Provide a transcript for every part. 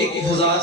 1000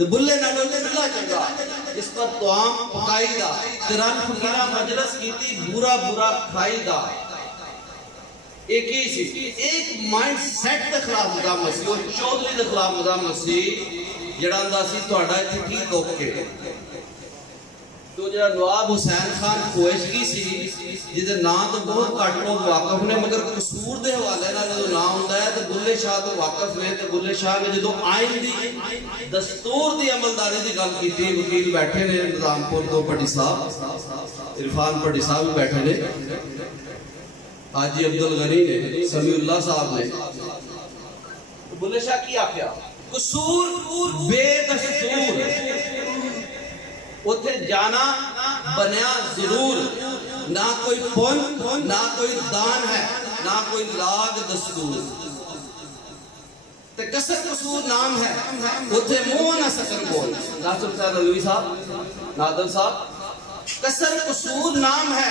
تو بلے نالوں نے بلا چنگا اس پر توام پکائی دا تران فقیرہ مجلس کیتی برا برا کھائی دا ایک ہی سی ایک مائنڈ سیٹ دے خلاف نظام سی اور چودھری دے خلاف نظام سی جڑاندہ سی تو اڑا تھی کی توکے تو جڑا نواب حسین خان کوئشگی سی جدے نام تو بہت کٹ لوگ واقف نے مگر قصور دے حوالے نہ جو نام ہوندا ہے تو بلے شاہ تو واقف ہوئے تو بلے شاہ نے جدو آئین دی دستور دی عملداری دی گل کیتی وکیل بیٹھے نے نظام پور دو پٹی صاحب عرفان پٹی صاحب بیٹھے نے حاجی عبدالغنی نے سمیع اللہ صاحب نے بلے شاہ کی آخیا قصور بے دستور اتھے جانا بنیا ضرور نہ کوئی پن نہ کوئی دان ہے نہ کوئی لاگ دستور تے کسر قصور نام ہے اتھے منہ نہ سکن بول ناصر حسین علوی صاحب نادر صاحب کسر قصور نام ہے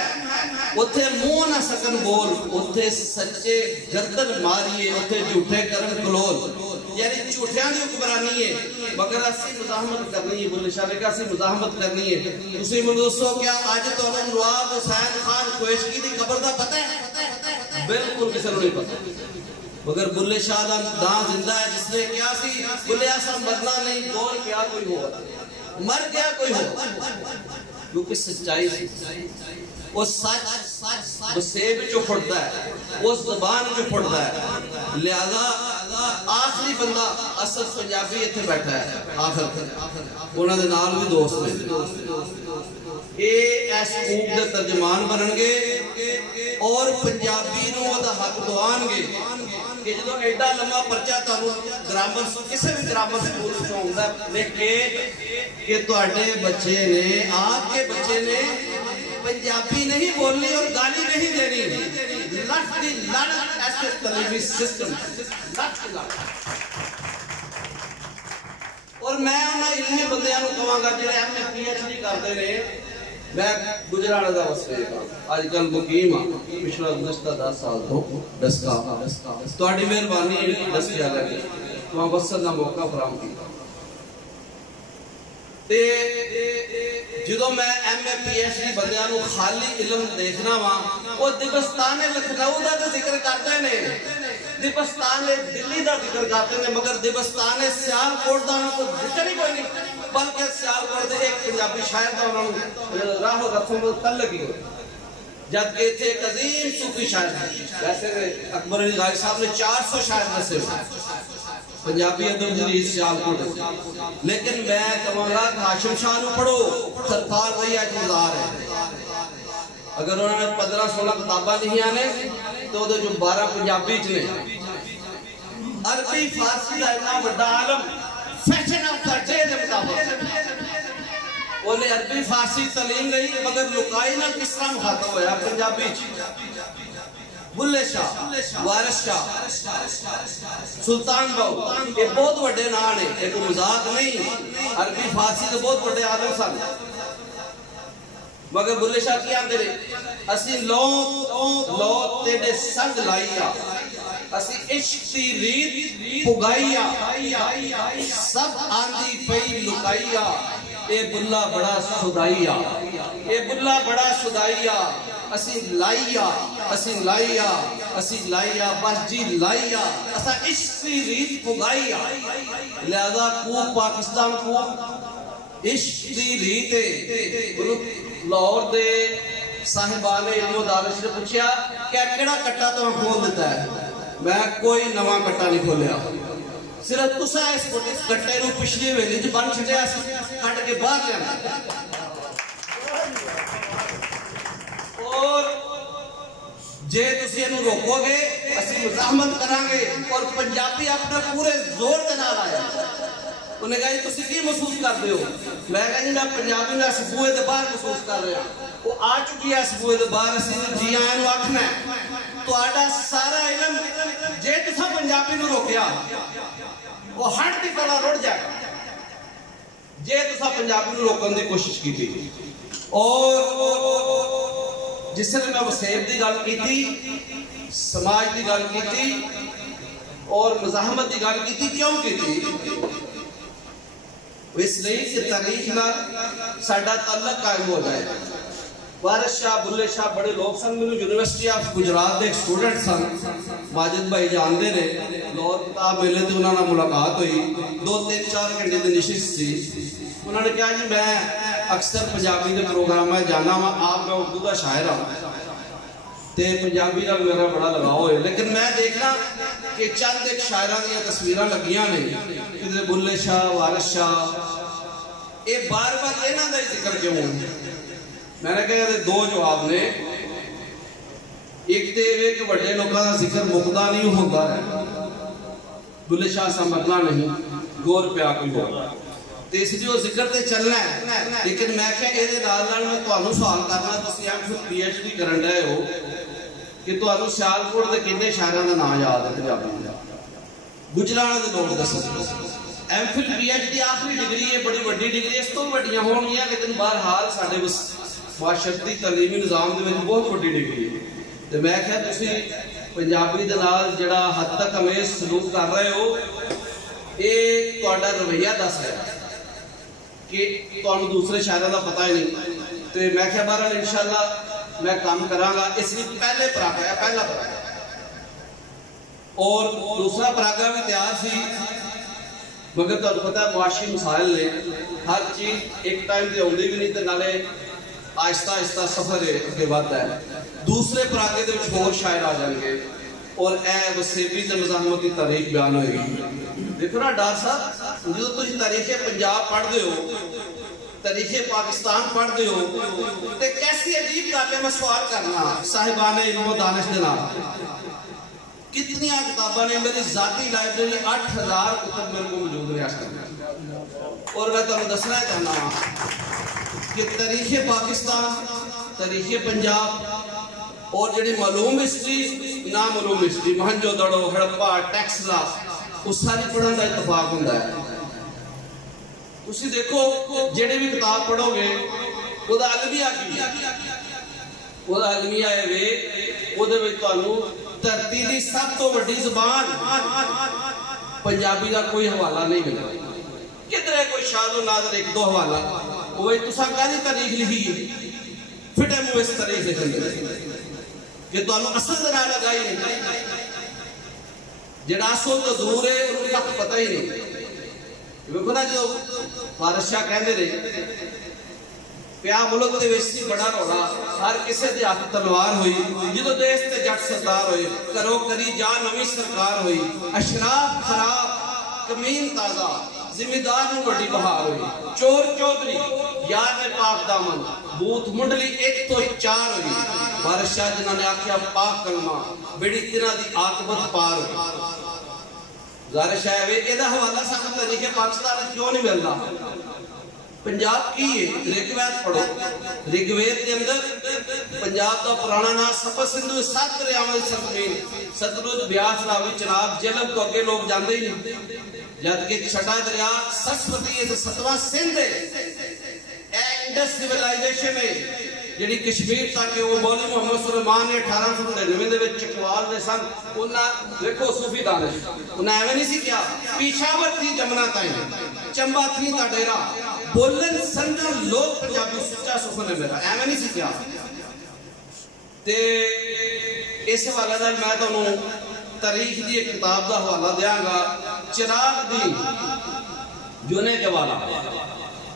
اتھے منہ نہ سکن بول اتھے سچے گردن ماریے اتھے جھوٹے کرن کلول یعنی جھوٹیاں دی حکمرانی ہے مگر اسی مزاحمت کرنی ہے بلے شاہ نے کہا اسی مزاحمت کرنی ہے اسی میں دوستو کیا آج تو ہم نواب حسین خان کوئشگی دی قبر دا پتہ ہے بالکل کسی نے نہیں پتہ مگر بلے شاہ دا زندہ ہے جس نے کیا سی بلے ایسا مرنا نہیں گول کیا کوئی ہو مر گیا کوئی ہو کیونکہ سچائی سی وہ سچ وہ سیب جو پھڑتا ہے وہ زبان جو پھڑتا ہے لہذا آخری بندہ اصل پنجابی اتھے بیٹھا ہے آخر انہوں نے نال بھی دوست میں اے ایس کوپ دے ترجمان بنن گے اور پنجابی نو دا حق دوان گے کہ جدو ایڈا لمحہ پرچہ تانوں گرامر کسے بھی گرامر سکول سے ہوندہ لکھ کے کہ تو اٹھے بچے نے آپ کے بچے نے پنجابی نہیں بولنی اور گالی نہیں دینی لٹ دی لڑ ایسے تعلیمی سسٹم لٹ دی لڑ اور میں انہاں علمی بندیاں نو کہاں گا جڑے ایم اے پی ایچ ڈی کرتے نے میں گجرانے دا وسیع آج کل مقیم ہاں پچھلا گزشتہ 10 سال تو ڈسکا تہاڈی مہربانی ڈسکیا لگی تو وسط دا موقع فراہم کیتا جدو میں ایم اے پی ایچ ڈی بندیاں نو خالی علم دیکھنا وہاں وہ دبستان لکھنؤ دا ذکر کرتے نے دبستان دلی دا ذکر کرتے ہیں مگر دبستان سیالکوٹ دا انہوں کو ذکر ہی کوئی نہیں بلکہ سیالکوٹ دے ایک پنجابی شاعر دا انہوں راہ و رسم و تل لگی ہوئی جبکہ تھے ایک عظیم صوفی شاعر جیسے اکبر علی غاری صاحب نے 400 شاعر نصر پنجابی ادب جدید سیالکوٹ لیکن میں کہوں گا کہ ہاشم شاہ نو پڑھو سرکار رہی اعتمدار ہے اگر انہوں نے 15-16 کتابہ نہیں آنے تو جو 12 پنجابی چلے عربی فارسی دا اتنا بڑا عالم fashion of the day they مطابق انہیں عربی فارسی تعلیم لئی مگر لکائی نہ کس طرح مخاطب ہویا پنجابی بلے شاہ وارث شاہ سلطان باؤ یہ بہت بڑے نام ہیں ایک مذاق نہیں عربی فارسی تو بہت بڑے عالم سن مگر بلے شاہ کی آن دے اسی لو تیڑے سنگ لائیا اسی عشق دی ریت پگائیا سب آندھی پئی لکائیا اے بلہ بڑا سدائیا اے بلہ بڑا سدائیا اسی لائیا بس جی لائیا اسا عشق دی ریت پگائیا لہذا کو پاکستان کو عشق دی ریت لاہور دے صاحبان علم و دانش نے پوچھیا کیا کیڑا کٹا تو ہم کھول دیتا ہے میں کوئی نواں کٹا نہیں کھولیا صرف تسا اس کٹے نو پچھلی ویلی جو بن چھٹیا کٹ کے باہر لینا اور جے تسی انہوں روکو گے اسی مزاحمت کریں گے اور پنجابی اپنے پورے زور دے نال آیا انہیں کہا جی تسی کی محسوس کر دے ہو میں کہا جی میں پنجابی میں اس بوئے دے باہر محسوس کر رہے ہیں وہ آ چکی ہے اس بوئے دے باہر اسی جی آئے نو آکھنا ہے تو آڈا سارا علم جے تسا پنجابی نو روکیا وہ ہٹ دی طرح روڑ جائے گا جے تسا پنجابی نو روکن دی کوشش کی تھی اور جس نے میں وسیب دی گل کی تھی سماج دی گل کی تھی اور مزاحمت دی گل کی تھی کیوں کی تھی اس لیے کہ تاریخ نال ساڈا تعلق قائم ہو جائے. وارث شاہ بلے شاہ بڑے لوگ سن. میرے یونیورسٹی آف گجرات کے ایک اسٹوڈنٹ سن, ماجد بھائی جانتے نے. لاہور کتاب میلے تے انہاں نال ملاقات ہوئی. 2-3-4 گھنٹے دی نشست سی. انہوں نے کہا جی میں اکثر پنجابی کے پروگرام میں جانا وا, آپ میں اردو کا شاعر ہوں تے پنجابی کا میرا بڑا لگاؤ ہے, لیکن میں دیکھنا کہ چند ایک شاعراں دی تصویراں لگیاں نے, کدھر بلے شاہ, وارث شاہ, یہ بار بار انہاں دا ہی ذکر کیوں ہے؟ میں نے کہا دو جواب نے. ایک تے یہ کہ بڑے لوگوں کا ذکر مقدا نہیں ہوتا ہے, بلے شاہ سمجھنا نہیں, گور پیا کوئی ہوگا تیسری وہ ذکر تے چلنا ہے. لیکن میں کہا یہ نال میں تمہیں سوال کرنا, تسی M Phil P H D کرن رہے ہو کہ تمہیں سیالکوٹ کے کنے شاعراں دا نام یاد ہے پنجابی دا؟ گجرات دے لوگ دسو. M Phil P H D آخری ڈگری ہے, بڑی وڈی ڈگری, اس تو وڈیاں ہونگیاں, لیکن بہرحال ساڈے معاشرتی تعلیمی نظام دے وچ بہت وڈی ڈگری ہے. تے میں کہا تسی پنجابی دے نال جڑا حد تک امیز سلوک کر رہے ہو, یہ تہاڈا رویہ دس ہے کہ تمہیں دوسرے شاعروں کا پتہ ہی نہیں. تو میں کہا بہرحال انشاءاللہ میں کام کراں گا. اس لیے پہلے پراگا ہے, پہلا پراگا, اور دوسرا پراگا بھی تیار سی, مگر تمہیں پتہ ہے معاشی مسائل نے, ہر چیز ایک ٹائم تے آتی بھی نہیں, تو نالے آہستہ آہستہ سفر کے بعد ہے. دوسرے پراگے دے وچ ہور شاعر آ جائیں گے اور اے وسیبی تے مزاحمتی تاریخ بیان ہوئے گی. دیکھو نا ڈار صاحب, جو تسی تاریخ پنجاب پڑھ دے ہو, تاریخ پاکستان پڑھ دے ہو, تے کیسی عجیب گل ہے. میں سوال کرنا صاحبان علم و دانش دے نال, کتنی کتاباں نے میری ذاتی لائبریری 8000 کتب میرے کو موجود ہے آج تک, اور میں تمہیں دسنا چاہنا ہوں کہ تاریخ پاکستان, تاریخ پنجاب اور جڑی معلوم ہسٹری, نامعلوم ہسٹری, مہنجو دڑو, ہڑپا, ٹیکسلا, اس ساری پڑھن کا اتفاق ہوتا ہے. تسی دیکھو جڑے بھی کتاب پڑھو گے وہ المیہ کی, وہ المیہ ہے وے, وہ دے وچ تانوں دھرتی دی سب تو وڈی زبان پنجابی کا کوئی حوالہ نہیں ملے. کدھر ہے کوئی شاذ و نادر ایک دو حوالہ, وہ تساں کہانی تاریخ لکھی ہے, پھٹے منہ اس تاریخ لکھن دے کہ تانوں اصل نہ لگائی نہیں, جڑا اصل تو دور ہے ان کا پتہ ہی نہیں. دیکھو نا جو وارث شاہ کہندے رہے پیا ملک دے وچ سی بڑا رولا, ہر کسے دے ہاتھ تلوار ہوئی, جدو دیس تے جٹ سردار ہوئے, کرو کری جا نویں سرکار ہوئی, اشراف خراب کمین تازہ, ذمہ دار نو بڑی بہار ہوئی, چور چودری یار نے پاک دامن, بوت منڈلی 1 تو 4 ہوئی. وارث شاہ جنہاں نے آکھیا پاک کلمہ, بڑی تنہ دی عاقبت پار ہوئی. ظاہر شاہ ہے یہ حوالہ ساکھ تاریخ پاکستان کیوں نہیں ملتا؟ پنجاب کی ہے, رگوید پڑھو, رگوید کے اندر پنجاب کا پرانا نام سپت سندھو 7 دریاواں دی سرزمین, ستلج, بیاس, راوی, چناب, جہلم تو اگے لوگ جانتے ہی نہیں, جبکہ چھٹا دریا سرسوتی ہے, 7واں سندھ ہے. انڈس سیولائزیشن ہے جڑی کشمیر تک وہ مولوی محمد سلیمان نے 1899 دے وچ چکوال دے سن. انہاں دیکھو صوفی دانش, انہاں ایویں نہیں سی کیا پیشاور تھی جمنا تائیں, چمبا تھی تا ڈیرا, بولن سمجھن لوگ پنجابی سچا سفن ہے میرا, ایویں نہیں سی کیا. تے اس حوالے نال میں تانوں تاریخ دی ایک کتاب دا حوالہ دیاں گا, چراغ دین جونے کے والا,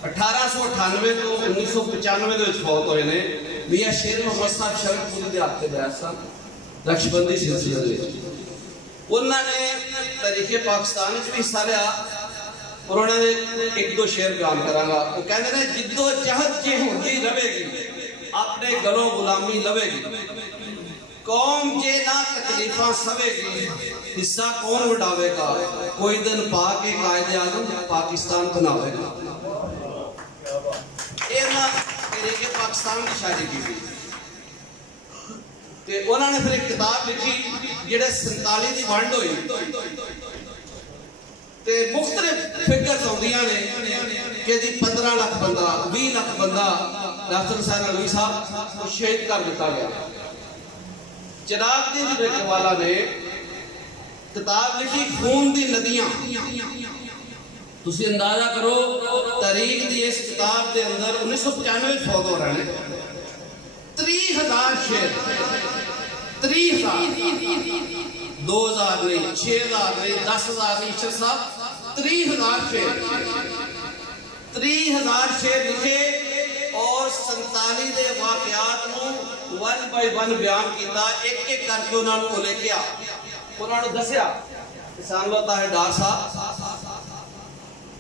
1898 تو 1995 دے وچ فوت ہوئے نے. میاں شیر محمد صاحب شرک پوری دے ہاتھ تے بیعت سن نقشبندی سلسلے دے. انہاں نے تاریخ پاکستان وچ بھی حصہ لیا, اور انہوں نے 1-2 شعر بیان کراں گا. وہ کہندے نے جدو جہد جے ہوندی رہے گی, اپنے گلوں غلامی لوے گی, قوم جے نہ تکلیفاں سوے گی, حصہ کون وڈاوے گا, کوئی دن پا کے قائد اعظم پاکستان بناوے گا. اینا تاریخ پاکستان کی شاعری کی تھی. تے انہوں نے پھر ایک کتاب لکھی جڑے 47 دی ونڈ ہوئی, تے مختلف فگرز ہوندیاں نے کہ جی 15 لاکھ بندہ, 20 لاکھ بندہ ڈاکٹر حسین علوی صاحب کو شہید کر دیتا گیا. چراغ دین جی والا نے کتاب لکھی خون دی ندیاں, تسی اندازہ کرو تاریخ دی اس کتاب دے اندر 1995 فوت ہو رہے ہیں 30,000 شعر 30,000 2,000 نہیں 6,000 نہیں 10,000 نہیں شر صاحب 30,000 شعر 30,000 شعر لکھے اور 47 دے واقعات نو 1 بائی 1 بیان کیتا ایک ایک کر کے انہوں نے لے کے انہوں نے دسیا کسان ہوتا ہے ڈار صاحب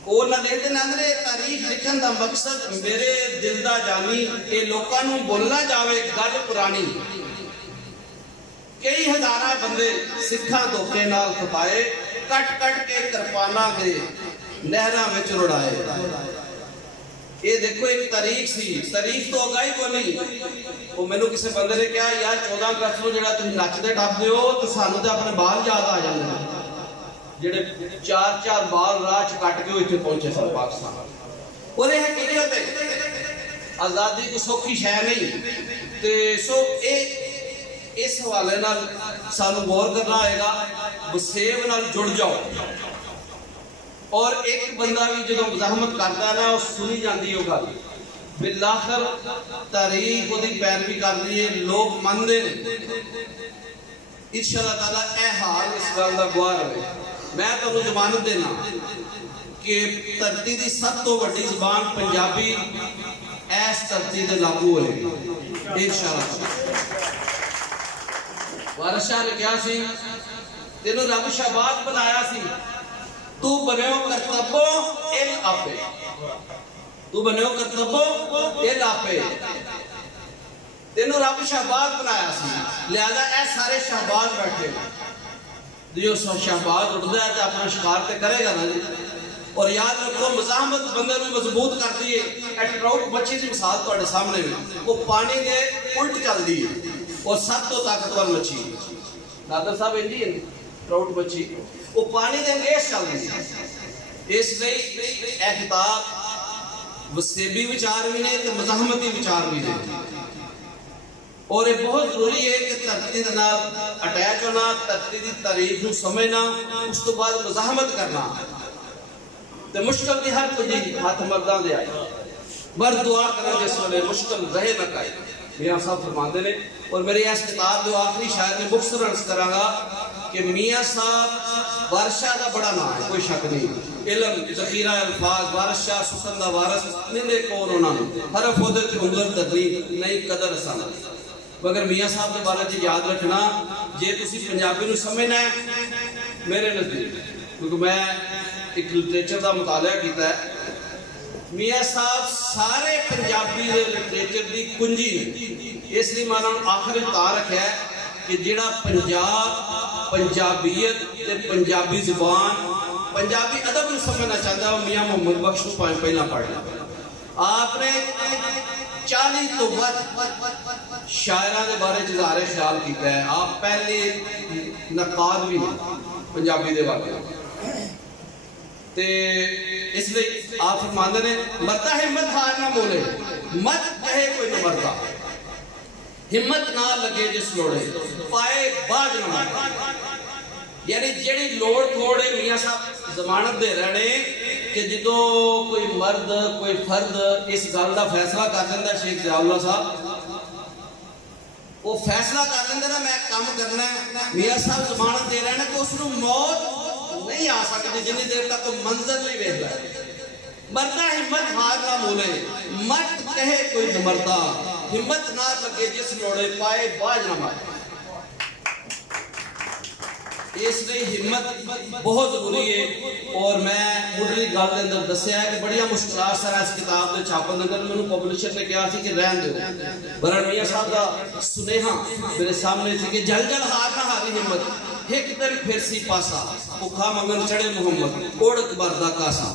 اور نہ لیتے نندرے تاریخ لکھن دا مقصد میرے دل دا جانی کہ لوکاں نو بولنا جاوے گل پرانی کئی ہزارہ بندے سکھاں دھوکے نال کھپائے کٹ کٹ کے کرپانا دے نہراں وچ رڑائے یہ دیکھو ایک تاریخ سی تاریخ تو اگائی کو نہیں وہ میں نے کسی بندے نے کہا یار 14 اگست نو جڑا تم نچ دے ٹپ دے ہو تو سانو تے اپنے بال یاد آ جاندے ہیں جڑے 4 بال راہ چ کٹ کے اتنے پہنچے سن پاکستان اور یہ حقیقت ہے آزادی کو سوکھی شے نہیں تے سو اس حوالے نال سانو غور کرنا آئے گا وسیب نال جڑ جاؤ اور ایک بندہ بھی جدوں مزاحمت کرتا ہے نا وہ سنی جاندی ہوگا بالآخر تاریخ وہ دی پیروی کر دیے لوگ مندے انشاءاللہ تعالیٰ اے حال اس گل دا گواہ رہے میں تو ضمانت دینا کہ دھرتی دی سب تو بڑی زبان پنجابی ایس دھرتی دے لاگو ہوئے انشاءاللہ وارث شاہ نے کیا سی تینوں رب شہباز بنایا سی تو بنیو کرتبو ایل آپے تو بنیو کرتبو ایل آپے تینوں رب شہباز بنایا سی لہذا اے سارے شہباز بیٹھے دیو شہباز اٹھتا ہے تو اپنا شکار تے کرے گا نا اور یاد رکھو مزاحمت بندے میں مضبوط کرتی ہے ایٹ ٹراؤٹ مچھی سی مثال تو اڑے سامنے میں وہ پانی دے الٹ چل دی ہے اور سب تو طاقتور مچھی نادر صاحب انجی ہے ٹراؤٹ مچھی وہ پانی دے انگیش چل دی اس لئے اے خطاب وسیبی وچار بھی نے تو مزاحمتی وچار بھی نے اور یہ بہت ضروری ہے کہ ترقی نال اٹیچ ہونا ترقی دی تاریخ نو سمجھنا اس تو بعد مزاحمت کرنا تے مشکل دی ہر کوئی ہاتھ مرداں دے آئے بر دعا کرنا جس والے مشکل رہے نہ کائے میاں صاحب فرماندے نے اور میری اس کتاب جو آخری شاعر میں مختصر عرض کراں گا کہ میاں صاحب وارث شاہ دا بڑا نام ہے کوئی شک نہیں علم ذخیرہ الفاظ وارث شاہ سخن دا وارث نندے کون انہاں حرف ہودے تے ہنر تدبیر نہیں قدر سن مگر میاں صاحب کے بارے میں یاد رکھنا جے تسی پنجابی نو سمجھنا ہے میرے نزدیک کیونکہ میں ایک لٹریچر دا مطالعہ کیتا ہے میاں صاحب سارے پنجابی دے لٹریچر دی کنجی نے اس لیے میں نے آخر تا رکھا ہے کہ جڑا پنجاب پنجابیت تے پنجابی زبان پنجابی ادب نو سمجھنا چاہتا ہے میاں محمد بخش نو پہلا پڑھ لیا آپ نے 40 تو ود شاعران دے بارے اظہار خیال کیتا ہے آپ پہلے نقاد بھی ہیں پنجابی دے بارے تے اس لئے آپ فرماندے نے مرتا ہمت ہار نہ مولے مت کہے کوئی نہ مرتا ہمت نہ لگے جس لوڑے پائے باج نہ مرتا یعنی جیڑی لوڑ تھوڑے میاں صاحب ضمانت دے رہنے کہ جدو کوئی مرد کوئی فرد اس گل دا فیصلہ کر دیندہ شیخ ضیاء اللہ صاحب وہ فیصلہ کر دیندہ نا میں کام کرنا ہے میاں صاحب ضمانت دے رہنے کہ اس نے موت نہیں آ سکتی جنہی دیر تک منظر نہیں بیٹھ رہا ہے مرتا ہمت ہار نہ مولے مت کہے کوئی نہ مرتا ہمت نہ لگے جس لوڑے پائے باج نہ مارے اس لئے ہمت بہت ضروری ہے اور میں مڈلی گال دے اندر دسیا ہے کہ بڑیا مشکلات سارا اس کتاب دے چھاپن اندر میں نے پبلشر نے کہا تھی کہ رہن دے بران میاں صاحب دا سنیحہ میرے سامنے تھی کہ جل جل ہار نہ ہاری ہمت ایک دن پھر سی پاسا بکھا مگن چڑے محمد اوڑک بردہ کاسا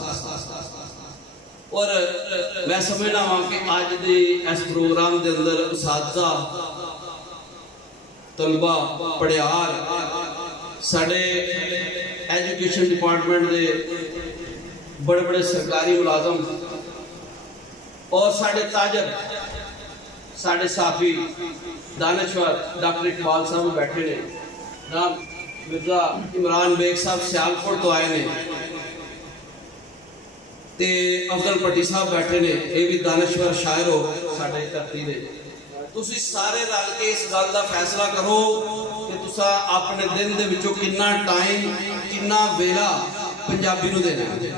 اور میں سمجھنا ہوں کہ آج دے اس پروگرام دے اندر اساتذہ طلبہ پڑھیار ساڑھے ایجوکیشن ڈپارٹمنٹ دے بڑے بڑے سرکاری ملازم اور ساڑھے تاجر ساڑھے صحافی دانشور ڈاکٹر اقبال صاحب بیٹھے نے نام مرزا عمران بیگ صاحب سیالکوٹ تو آئے نے تے افضل پٹی صاحب بیٹھے نے, یہ بھی دانشور شاعر ہو ساڈے دھرتی دے. تسی سارے رل کے اس گل دا فیصلہ کرو کہ تسا اپنے دن دے وچوں کنا ٹائم کنا ویلا پنجابی نو دینا ہے.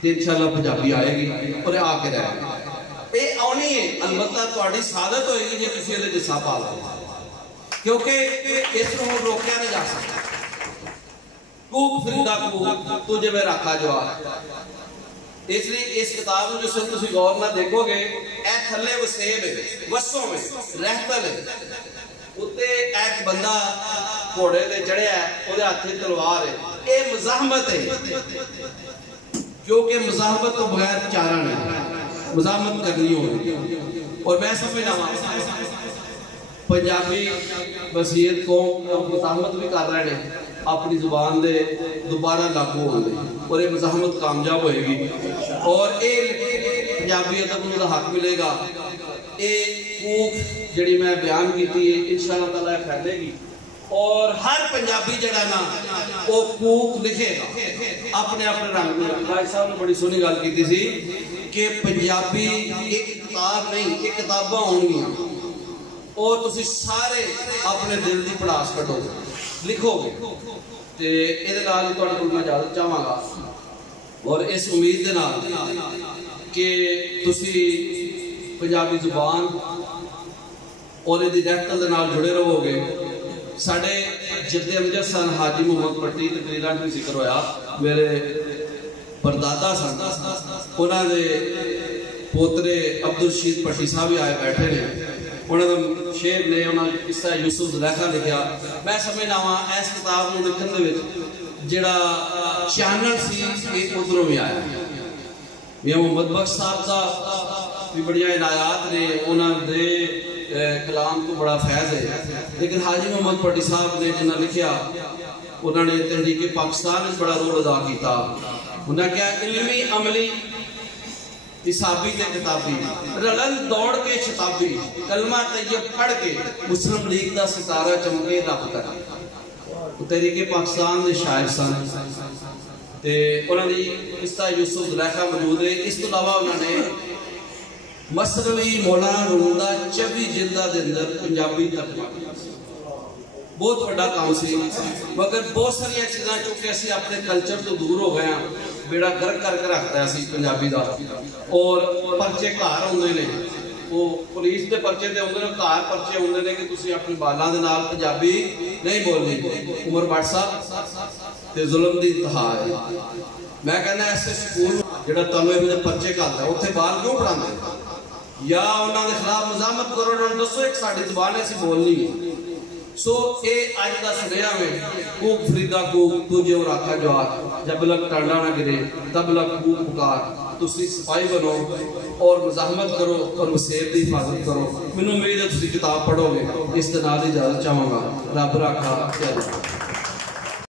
تے انشاءاللہ پنجابی آئے گی اور آ کے رہے گی. یہ آنی ہے, البتہ تہاڈی سعادت ہوئے گی جے تسی یہ جسا پا لو, کیونکہ اس کو روکیا نہیں جا سکتا. کوک فریدا کوک تجھے میں رکھا جواب. اس لیے اس کتاب میں جو سن تسی غور نہ دیکھو گے, اے تھلے وسیب ہے, وسوں میں رہتل ہے, اتے ایک بندہ گھوڑے تے چڑھیا ہے, وہ ہاتھ تلوار ہے. یہ مزاحمت ہے, کیونکہ مزاحمت تو بغیر چارہ نہیں, مزاحمت کرنی ہوگی. اور میں سمجھنا پنجابی وسیعت کو مزاحمت بھی کر رہے ہیں اپنی زبان دے دوبارہ لاگو ہو گئی, اور یہ مزاحمت کامیاب ہوئے گی, اور یہ پنجابی ادب کو حق ملے گا. یہ کوک جڑی میں بیان کی تھی انشاءاللہ تعالیٰ پھیلے گی, اور ہر پنجابی جڑا نا وہ کوک لکھے گا اپنے اپنے رنگ میں. بھائی صاحب نے بڑی سونی گل کی تھی کہ پنجابی ایک کتاب نہیں, ایک کتاباں ہونگیاں, اور تسی سارے اپنے دل دی پڑھاس کٹو لکھو گے. تے اے نال تہاڈے کول میں اجازت چاہواں گا, اور اس امید دے نال کہ تسی پنجابی زبان اور دی رہتل دے نال جڑے رہو گے. ساڈے جد امجد سن حاجی محمد پٹی تقریراں بھی ذکر ہویا, میرے پردادا سن, انہاں دے پوترے عبدالرشید پٹی صاحب بھی آئے بیٹھے نے. انہوں نے شیر نے انہوں نے قصہ یوسف زلیخا لکھیا. میں سمجھنا ہوا اس کتاب میں لکھن دے وچ جڑا چینل سی ایک ادھروں بھی آیا. میاں محمد بخش صاحب دا بھی بڑیاں عنایات نے, انہوں دے کلام کو بڑا فیض ہے, لیکن حاجی محمد پٹی صاحب نے جنہاں لکھیا انہوں نے تحریک پاکستان میں بڑا رول ادا کیتا. انہوں نے کہا علمی عملی حسابی تے کتابی رلن دوڑ کے شتابی کلمہ طیب پڑھ کے مسلم لیگ دا ستارہ چمکے رب کر. تحریک پاکستان دے شاعر سن, تے انہوں نے قصہ یوسف زلیخا موجود ہے. اس تو علاوہ انہوں نے مسروی مولانا روم دا 24 جلدہ دے اندر پنجابی ترجمہ کیا. بہت بڑا کام سی, مگر بہت ساری چیزاں چونکہ اسی اپنے کلچر تو دور ہو گئے ہیں, بیڑا گرک کر کے رکھتا ہے اسی پنجابی دا. اور پرچے گھر ہوندے نے, وہ پولیس دے پرچے تے ہوندے نے, گھر پرچے ہوندے نے کہ تسی اپنی بالاں دے نال پنجابی نہیں بولنی. عمر بٹ صاحب تے ظلم دی انتہا ہے. میں کہنا ایسے سکول جڑا تانوں دے پرچے کردا ہے اوتھے بال کیوں پڑھاندے, یا انہاں دے خلاف مزاحمت کرو, انہاں نوں دسو ایک ساڈی زبان ہے اسی بولنی ہے. سو اے آج دا سنیا میں کوک فریدا کوک تجھے اور آکھا جواب, جب لگ ٹانڈا نہ گرے تب لگ کوک پکار. تسی سپاہی بنو اور مزاحمت کرو اور وسیب دی حفاظت کرو. مینوں امید ہے تسی کتاب پڑھو گے. اس دے نال اجازت چاہواں گا. رب راکھا.